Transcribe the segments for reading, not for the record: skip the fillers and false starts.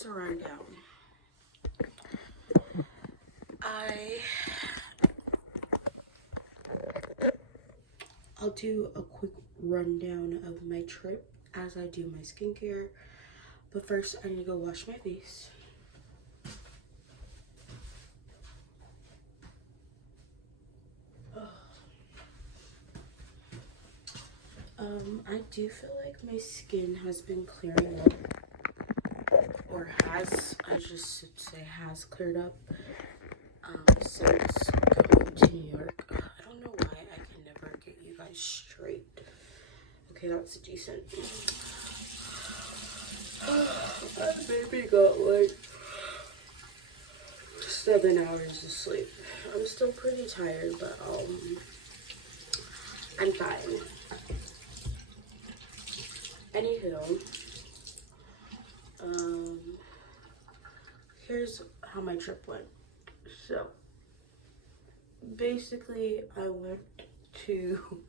here's a rundown. I'll do a quick rundown of my trip as I do my skincare. But first, I need to go wash my face. I do feel like my skin has been clearing up, or has, I just should say has cleared up, since going to New York. I don't know why I can never get you guys straight. Okay, that's decent. That baby got like 7 hours of sleep. I'm still pretty tired, but I'm fine. Anywho, here's how my trip went. So, basically, I went to,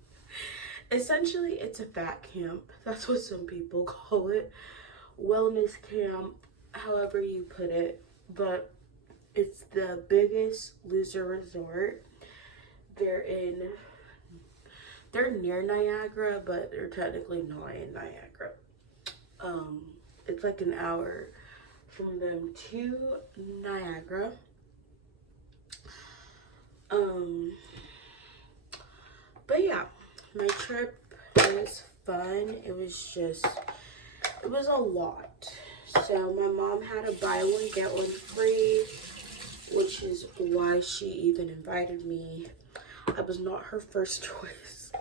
essentially, it's a fat camp. That's what some people call it. Wellness camp, however you put it. But it's the Biggest Loser resort. They're near Niagara, but they're technically not in Niagara. It's like an hour from them to Niagara. But yeah, my trip was fun. It was a lot. So my mom had a buy one, get one free, which is why she even invited me. I was not her first choice.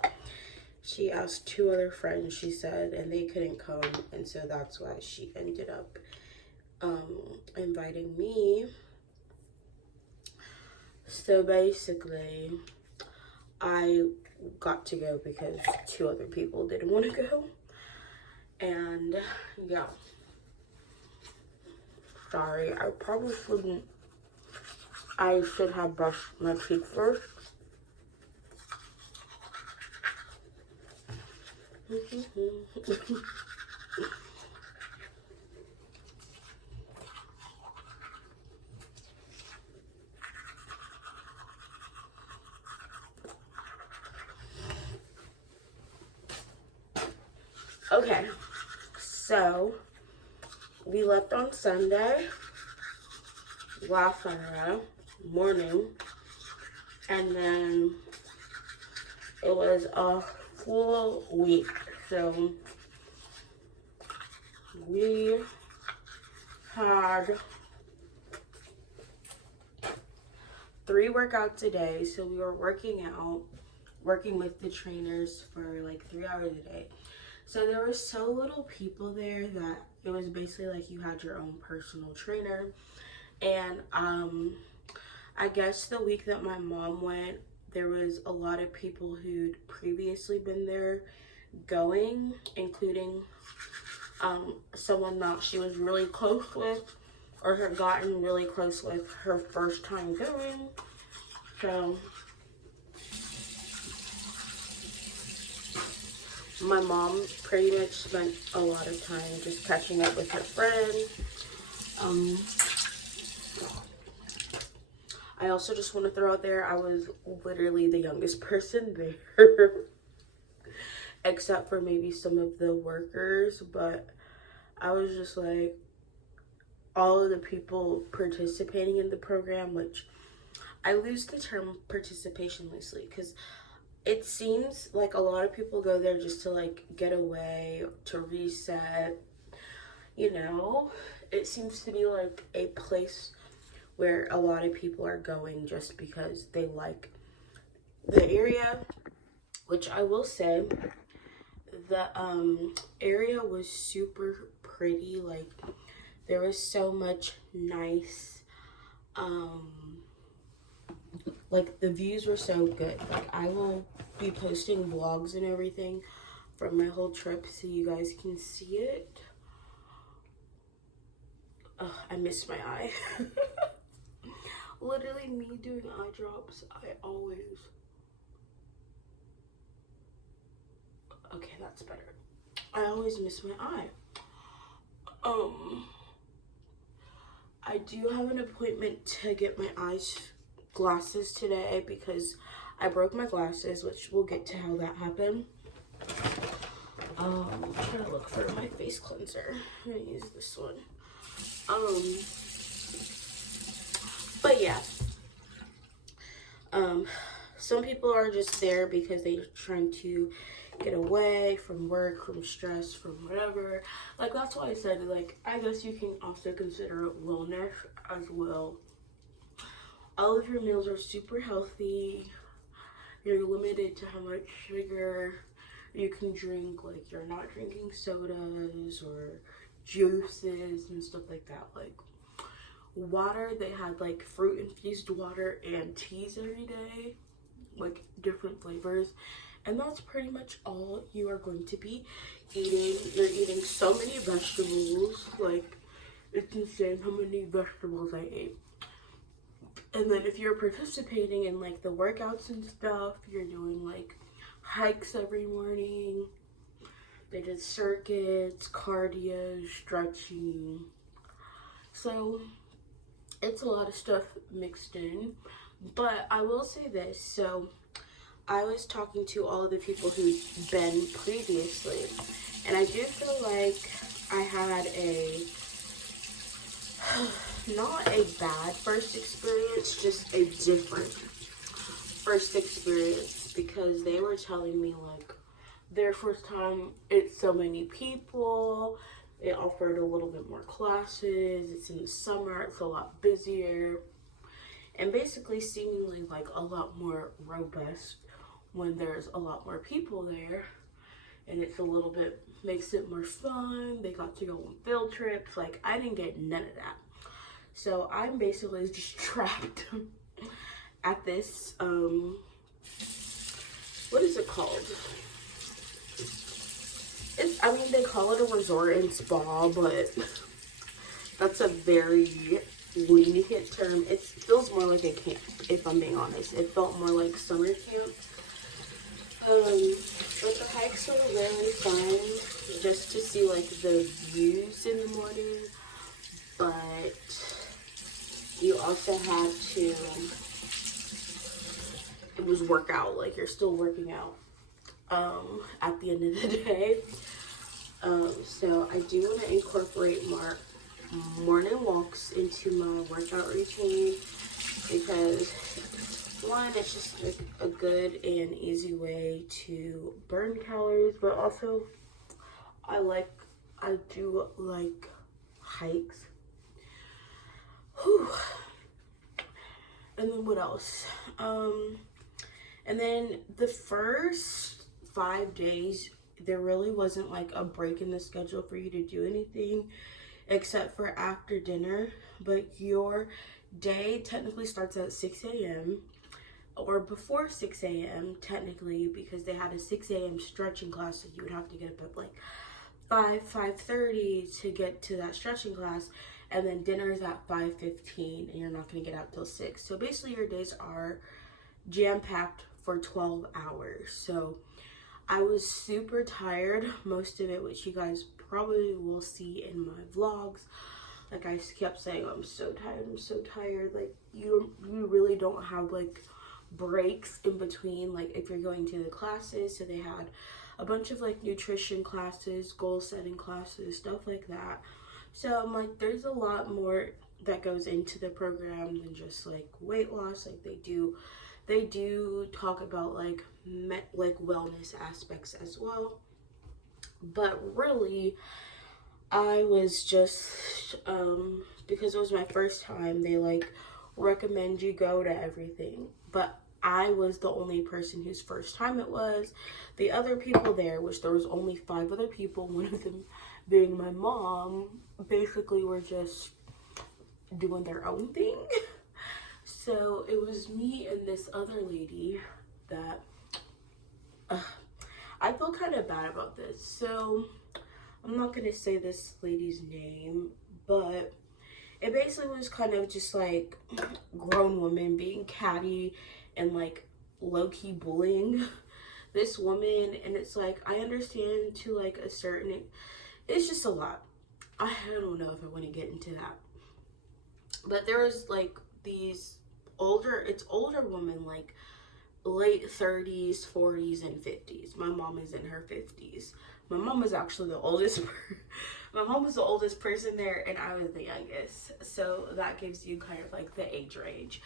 She asked 2 other friends, she said, and they couldn't come, and so that's why she ended up inviting me. So basically, I got to go because 2 other people didn't want to go. And yeah, sorry, I should have brushed my teeth first. Okay, so we left on Sunday, last Sunday morning, and then it was a full week. So we had 3 workouts a day. So we were working with the trainers for like 3 hours a day. So there were so little people there that it was basically like you had your own personal trainer. And I guess the week that my mom went, there was a lot of people who'd previously been there going, including someone that she was really close with, or had gotten really close with her first time going. So my mom pretty much spent a lot of time just catching up with her friends. I also just want to throw out there, I was literally the youngest person there. Except for maybe some of the workers, but I was just like, all of the people participating in the program, which I lose the term participation loosely, because it seems like a lot of people go there just to like get away, to reset, you know. It seems to be like a place where a lot of people are going just because they like the area, which I will say, the area was super pretty. Like, there was so much nice, like the views were so good. Like, I will be posting vlogs and everything from my whole trip so you guys can see it. I missed my eye. Literally, me doing eye drops, I always, okay, that's better. I always miss my eye. I do have an appointment to get my glasses today because I broke my glasses, which we'll get to how that happened. I'm trying to look for my face cleanser. I'm gonna use this one. But yeah. Some people are just there because they're trying to get away from work, from stress, from whatever. Like, that's why I said, like, I guess you can also consider it wellness as well. All of your meals are super healthy. You're limited to how much sugar you can drink. Like, you're not drinking sodas or juices and stuff like that. Like, water, they had like fruit infused water and teas every day, like different flavors, and that's pretty much all you are going to be eating. You're eating so many vegetables, like it's insane how many vegetables I ate. And then if you're participating in like the workouts and stuff, you're doing like hikes every morning. They did circuits, cardio, stretching. So it's a lot of stuff mixed in. But I will say this, so I was talking to all of the people who'd been previously, and I do feel like I had not a bad first experience, just a different first experience, because they were telling me like their first time, it's so many people, they offered a little bit more classes, it's in the summer, it's a lot busier, and basically seemingly like a lot more robust when there's a lot more people there, and it's a little bit, makes it more fun. They got to go on field trips. Like, I didn't get none of that. So I'm basically just trapped at this, what is it called? I mean, they call it a resort and spa, but that's a very lenient term. It feels more like a camp, if I'm being honest. It felt more like summer camp. But the hikes were really fun, just to see like the views in the morning. But you also had to, it was workout, like you're still working out at the end of the day. So I do want to incorporate more morning walks into my workout routine, because one, it's just a good and easy way to burn calories, but also I do like hikes. Whew. And then what else? And then the first 5 days, there really wasn't like a break in the schedule for you to do anything except for after dinner, but your day technically starts at 6 a.m. or before 6 a.m. technically, because they had a 6 a.m. stretching class, so you would have to get up at like 5:30 to get to that stretching class, and then dinner is at 5:15, and you're not going to get out till 6. So basically your days are jam-packed for 12 hours. So I was super tired, most of it, which you guys probably will see in my vlogs. Like, I kept saying, I'm so tired, I'm so tired. Like, you really don't have like breaks in between, like if you're going to the classes. So they had a bunch of like nutrition classes, goal setting classes, stuff like that. So I'm like, there's a lot more that goes into the program than just like weight loss. Like, they do talk about like wellness aspects as well. But really, I was just because it was my first time, they like recommend you go to everything, but I was the only person whose first time it was. The other people there, which there was only 5 other people, one of them being my mom, basically were just doing their own thing. So it was me and this other lady that I feel kind of bad about this. So I'm not gonna say this lady's name, but it basically was kind of just like grown women being catty and like low-key bullying this woman. And it's like, I understand to like a certain, it's just a lot. I don't know if I want to get into that. But there was like these older women, like late 30s, 40s, and 50s. My mom is in her 50s. My mom was actually the oldest. My mom was the oldest person there, and I was the youngest. So that gives you kind of like the age range.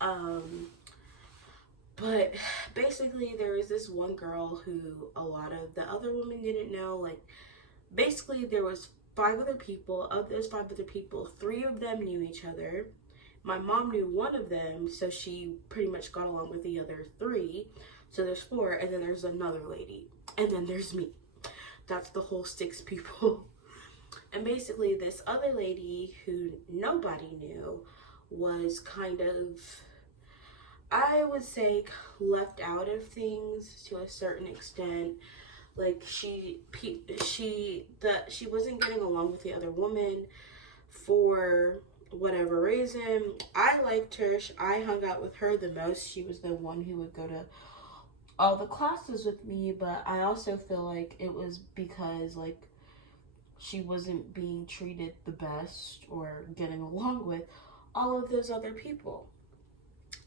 Um, but basically, there was this one girl who a lot of the other women didn't know. Like, basically, there was 5 other people. Of those 5 other people, 3 of them knew each other. My mom knew one of them, so she pretty much got along with the other 3. So there's 4, and then there's another lady, and then there's me. That's the whole 6 people. And basically, this other lady who nobody knew was kind of, I would say, left out of things to a certain extent. Like she wasn't getting along with the other woman for whatever reason. I liked her. I hung out with her the most. She was the one who would go to all the classes with me, but I also feel like it was because like she wasn't being treated the best or getting along with all of those other people.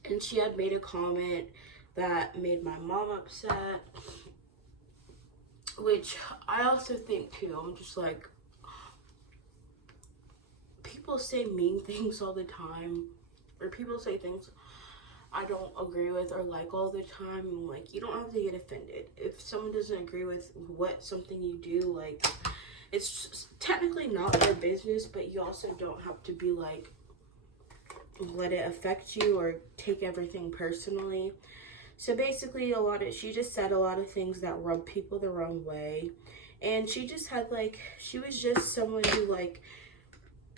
And she had made a comment that made my mom upset, which I also think too. I'm just like, people say mean things all the time, or people say things I don't agree with or like all the time. I'm like, you don't have to get offended. If someone doesn't agree with what something you do, like, it's technically not their business, but you also don't have to be like, let it affect you or take everything personally. So basically, she just said a lot of things that rubbed people the wrong way. And she just had like, she was just someone who like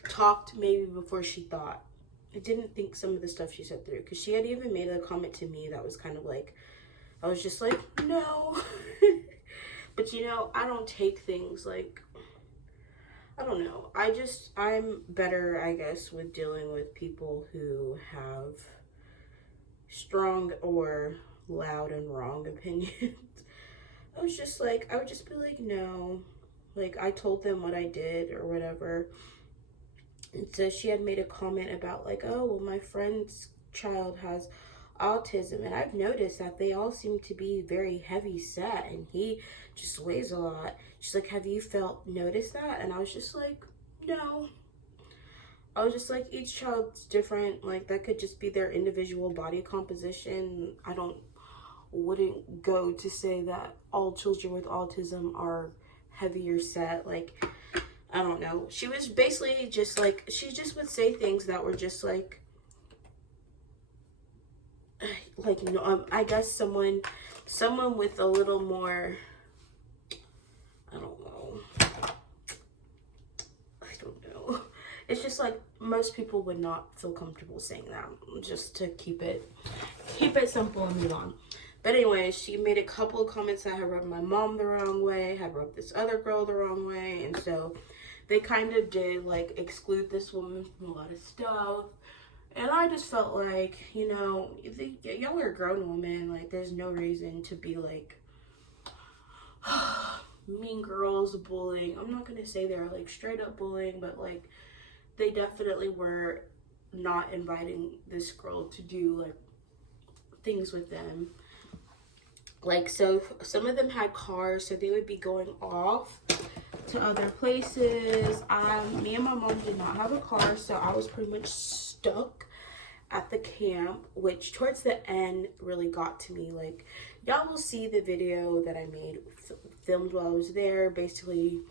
talked maybe before she thought. I didn't think some of the stuff she said through, because she had even made a comment to me that was kind of like, I was just like, no. But you know, I don't take things like, I don't know. I'm better, I guess, with dealing with people who have strong or loud and wrong opinions. I would just be like, no. Like, I told them what I did or whatever. And so she had made a comment about like, oh, well, my friend's child has autism, and I've noticed that they all seem to be very heavy set, and he just weighs a lot. She's like, have you noticed that? And I was just like, no. I was just like, each child's different. Like, that could just be their individual body composition. Wouldn't go to say that all children with autism are heavier set. Like, I don't know. She was basically just like, she just would say things that were just like I guess someone with a little more, I don't know. It's just like most people would not feel comfortable saying that, just to keep it simple and move on. But anyway, she made a couple of comments that had rubbed my mom the wrong way, had rubbed this other girl the wrong way, and so they kind of did like exclude this woman from a lot of stuff. And I just felt like, you know, y'all are a grown woman. Like, there's no reason to be like mean girls, bullying. I'm not gonna say they're like straight up bullying, but like they definitely were not inviting this girl to do like things with them. Like, so some of them had cars, so they would be going off to other places. Me and my mom did not have a car, so I was pretty much stuck at the camp, which towards the end really got to me. Like, y'all will see the video that I made, filmed while I was there, basically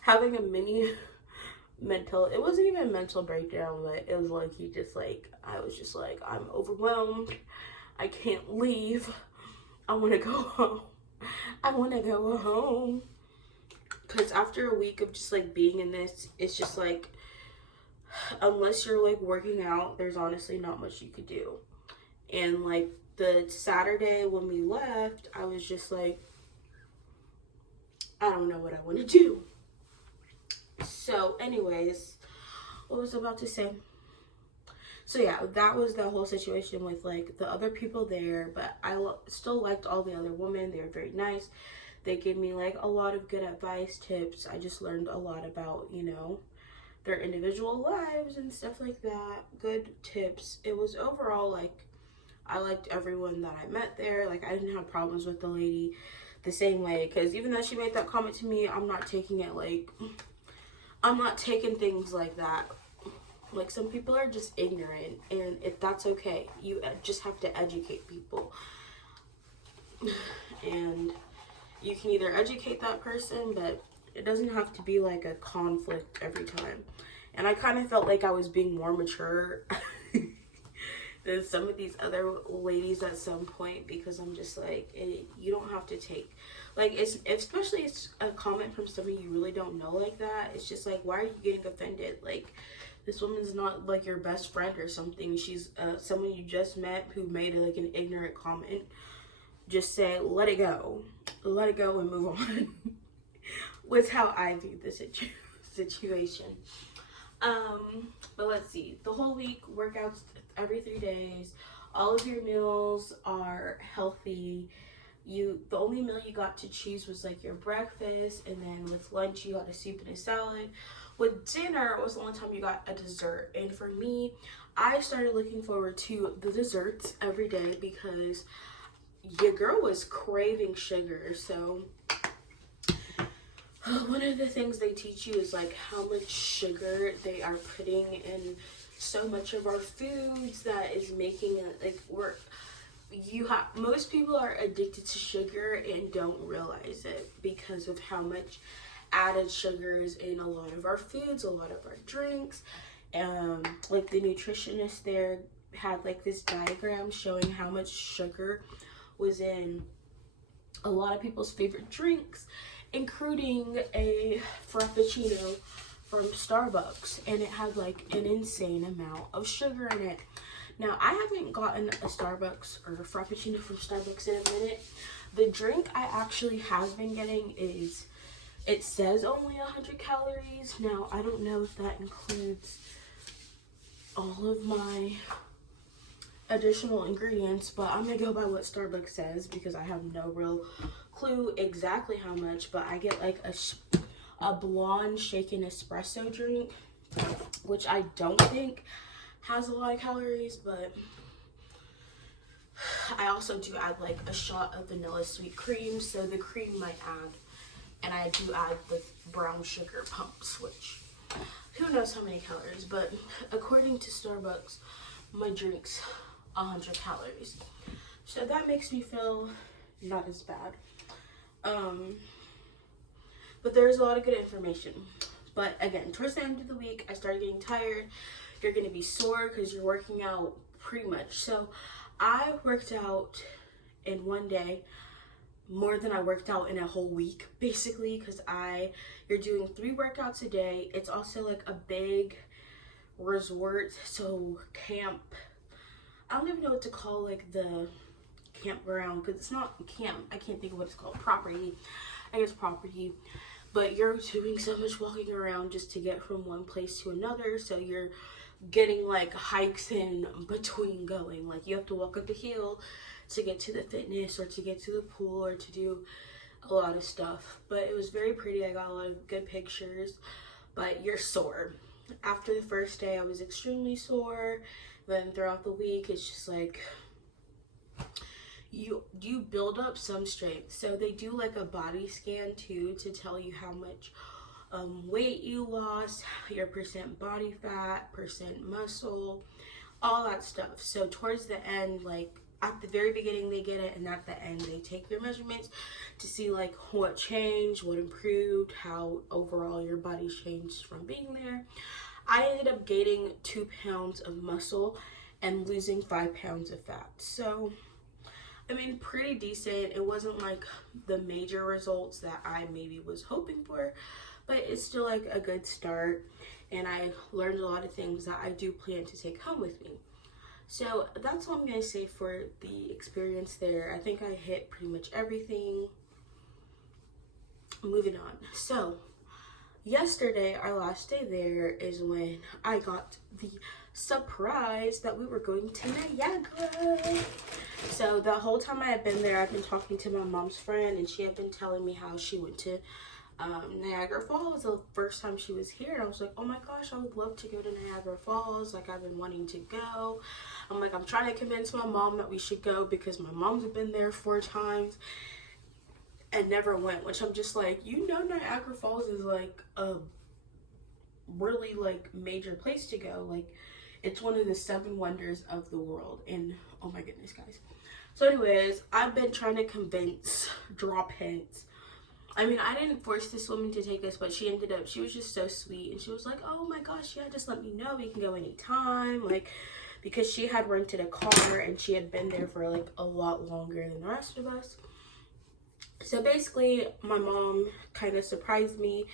having a mini mental, it wasn't even a mental breakdown, but it was like, I was just like, I'm overwhelmed. I can't leave. I want to go home. Because after a week of just like being in this, it's just like, unless you're like working out, there's honestly not much you could do. And like the Saturday when we left, I was just like, I don't know what I want to do. So anyways, what was I about to say? So yeah, that was the whole situation with like the other people there, but I still liked all the other women. They were very nice. They gave me like a lot of good advice, tips. I just learned a lot about, you know, their individual lives and stuff like that. Good tips. It was overall like, I liked everyone that I met there. Like, I didn't have problems with the lady the same way, because even though she made that comment to me, I'm not taking it like, I'm not taking things like that. Like, some people are just ignorant, and if that's okay, you just have to educate people. And you can either educate that person, but it doesn't have to be like a conflict every time. And I kind of felt like I was being more mature than some of these other ladies at some point, because I'm just like, you don't have to take, like, it's, especially it's a comment from somebody you really don't know like that. It's just like, why are you getting offended? Like, this woman's not like your best friend or something. She's someone you just met who made like an ignorant comment. Just say, let it go and move on. Was how I view the situation. But let's see, the whole week, workouts every 3 days, all of your meals are healthy. The only meal you got to choose was like your breakfast, and then with lunch you got a soup and a salad. With dinner was the only time you got a dessert. And for me, I started looking forward to the desserts every day because your girl was craving sugar. So one of the things they teach you is like how much sugar they are putting in so much of our foods that is making it like most people are addicted to sugar and don't realize it because of how much added sugar is in a lot of our foods, a lot of our drinks. Like the nutritionist there had like this diagram showing how much sugar was in a lot of people's favorite drinks, including a Frappuccino from Starbucks, and it had like an insane amount of sugar in it. Now, I haven't gotten a Starbucks or a Frappuccino from Starbucks in a minute. The drink I actually have been getting is, it says only 100 calories. Now, I don't know if that includes all of my additional ingredients, but I'm gonna go by what Starbucks says because I have no real clue exactly how much. But I get like a blonde shaken espresso drink, which I don't think has a lot of calories, but I also do add like a shot of vanilla sweet cream, so the cream might add, and I do add the brown sugar pumps, which who knows how many calories. But according to Starbucks, my drink's 100 calories, so that makes me feel not as bad. But there's a lot of good information. But again, towards the end of the week, I started getting tired. You're gonna be sore because you're working out pretty much. So I worked out in one day more than I worked out in a whole week, basically, because you're doing 3 workouts a day. It's also like a big resort, so camp. I don't even know what to call like the campground, because it's not camp. I can't think of what it's called. Property. I guess property. But you're doing so much walking around just to get from one place to another, so you're getting like hikes in between going. Like, you have to walk up a hill to get to the fitness or to get to the pool or to do a lot of stuff. But it was very pretty. I got a lot of good pictures. But you're sore. After the first day, I was extremely sore. Then throughout the week, it's just like you build up some strength. So they do like a body scan too to tell you how much weight you lost, your percent body fat, percent muscle, all that stuff. So towards the end, like at the very beginning they get it, and at the end they take your measurements to see like what changed, what improved, how overall your body changed from being there. I ended up gaining 2 pounds of muscle and losing 5 pounds of fat. So I mean, pretty decent. It wasn't like the major results that I maybe was hoping for, but it's still like a good start, and I learned a lot of things that I do plan to take home with me. So that's all I'm gonna say for the experience there. I think I hit pretty much everything. Moving on. So yesterday, our last day there, is when I got the surprise that we were going to Niagara. So the whole time I had been there, I've been talking to my mom's friend, and she had been telling me how she went to Niagara Falls the first time she was here. And I was like, oh my gosh, I would love to go to Niagara Falls. Like, I've been wanting to go. I'm like, I'm trying to convince my mom that we should go because my mom's been there 4 times and never went, which I'm just like, you know, Niagara Falls is like a really like major place to go. Like, it's one of the 7 wonders of the world. And oh my goodness, guys. So anyways, I've been trying to convince, drop hints. I mean, I didn't force this woman to take us, but she was just so sweet. And she was like, oh my gosh, yeah, just let me know. We can go anytime. Like, because she had rented a car and she had been there for like a lot longer than the rest of us. So basically, my mom kind of surprised me.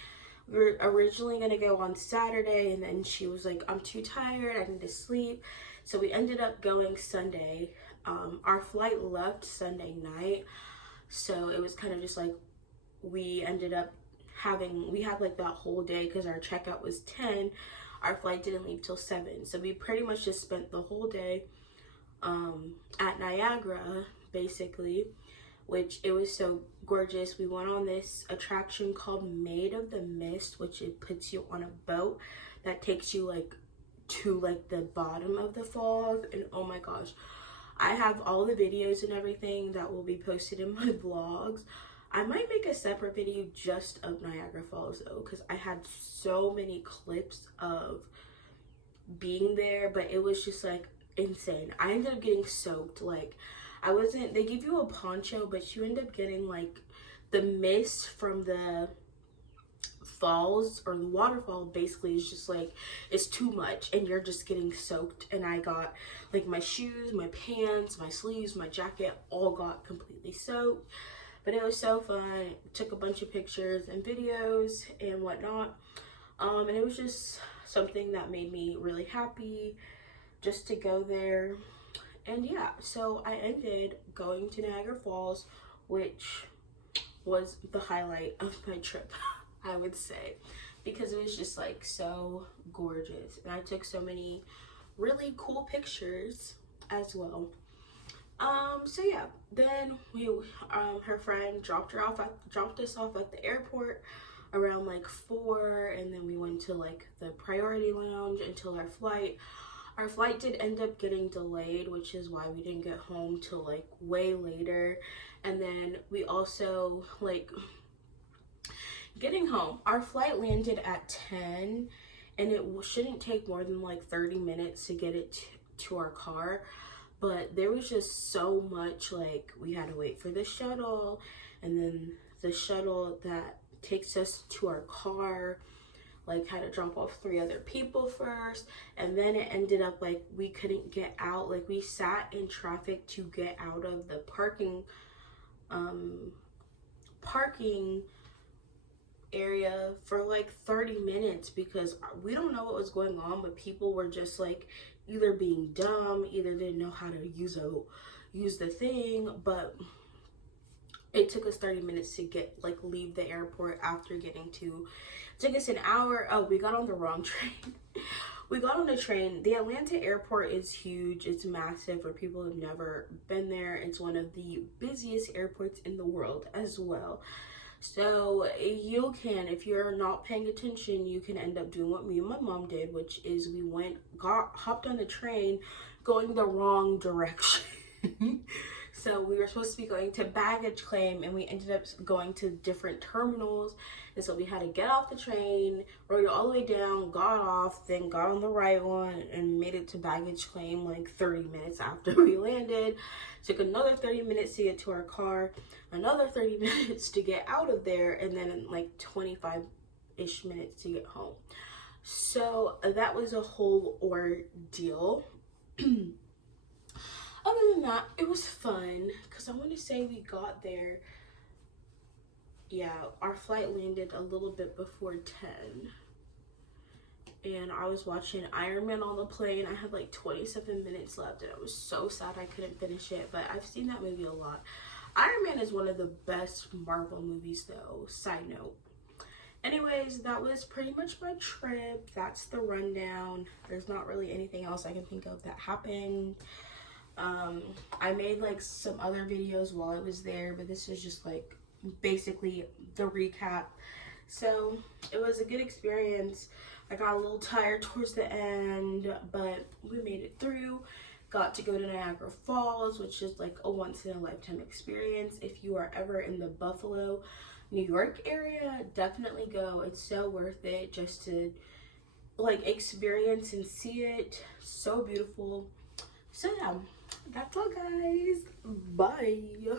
We were originally going to go on Saturday, and then she was like, I'm too tired, I need to sleep. So we ended up going Sunday. Our flight left Sunday night, so it was kind of just like, we ended up we had like that whole day because our checkout was 10. Our flight didn't leave till 7, so we pretty much just spent the whole day at Niagara, basically, which it was so gorgeous. We went on this attraction called Made of the Mist, which it puts you on a boat that takes you like to like the bottom of the falls. And oh my gosh, I have all the videos and everything that will be posted in my vlogs. I might make a separate video just of Niagara Falls though, because I had so many clips of being there, but it was just like insane. I ended up getting soaked. Like, they give you a poncho, but you end up getting like the mist from the falls, or the waterfall basically is just like, it's too much and you're just getting soaked. And I got like my shoes, my pants, my sleeves, my jacket all got completely soaked. But it was so fun. Took a bunch of pictures and videos and whatnot. And it was just something that made me really happy just to go there. And yeah, so I ended going to Niagara Falls, which was the highlight of my trip, I would say, because it was just like so gorgeous. And I took so many really cool pictures as well. So yeah, then her friend dropped us off at the airport around like 4, and then we went to like the priority lounge until our flight did end up getting delayed, which is why we didn't get home till like way later. And then we also like getting home, our flight landed at 10, and it shouldn't take more than like 30 minutes to get it to our car. But there was just so much, like, we had to wait for the shuttle, and then the shuttle that takes us to our car, like, had to drop off 3 other people first, and then it ended up, like, we couldn't get out. Like, we sat in traffic to get out of the parking area for like 30 minutes because we don't know what was going on, but people were just like either being dumb, either didn't know how to use the thing. But it took us 30 minutes to leave the airport after getting to, it took us an hour. Oh, we got on the wrong train. We got on the train. The Atlanta airport is huge. It's massive for people who've never been there. It's one of the busiest airports in the world as well. So you can, if you're not paying attention, you can end up doing what me and my mom did, which is we hopped on the train going the wrong direction. So we were supposed to be going to baggage claim, and we ended up going to different terminals. And so we had to get off the train, rode it all the way down, got off, then got on the right one, and made it to baggage claim like 30 minutes after we landed. Took another 30 minutes to get to our car, another 30 minutes to get out of there, and then like 25-ish minutes to get home. So that was a whole ordeal. Other than that, it was fun because I want to say we got there. Yeah, our flight landed a little bit before 10. And I was watching Iron Man on the plane. I had like 27 minutes left, and I was so sad I couldn't finish it. But I've seen that movie a lot. Iron Man is one of the best Marvel movies though, side note. Anyways, that was pretty much my trip. That's the rundown. There's not really anything else I can think of that happened. I made like some other videos while I was there, but this is just like basically the recap So it was a good experience. I got a little tired towards the end, but we made it through. Got to go to Niagara Falls, which is like a once in a lifetime experience. If you are ever in the Buffalo, New York area, definitely go. It's so worth it just to like experience and see it. So beautiful. So yeah, that's all guys. Bye.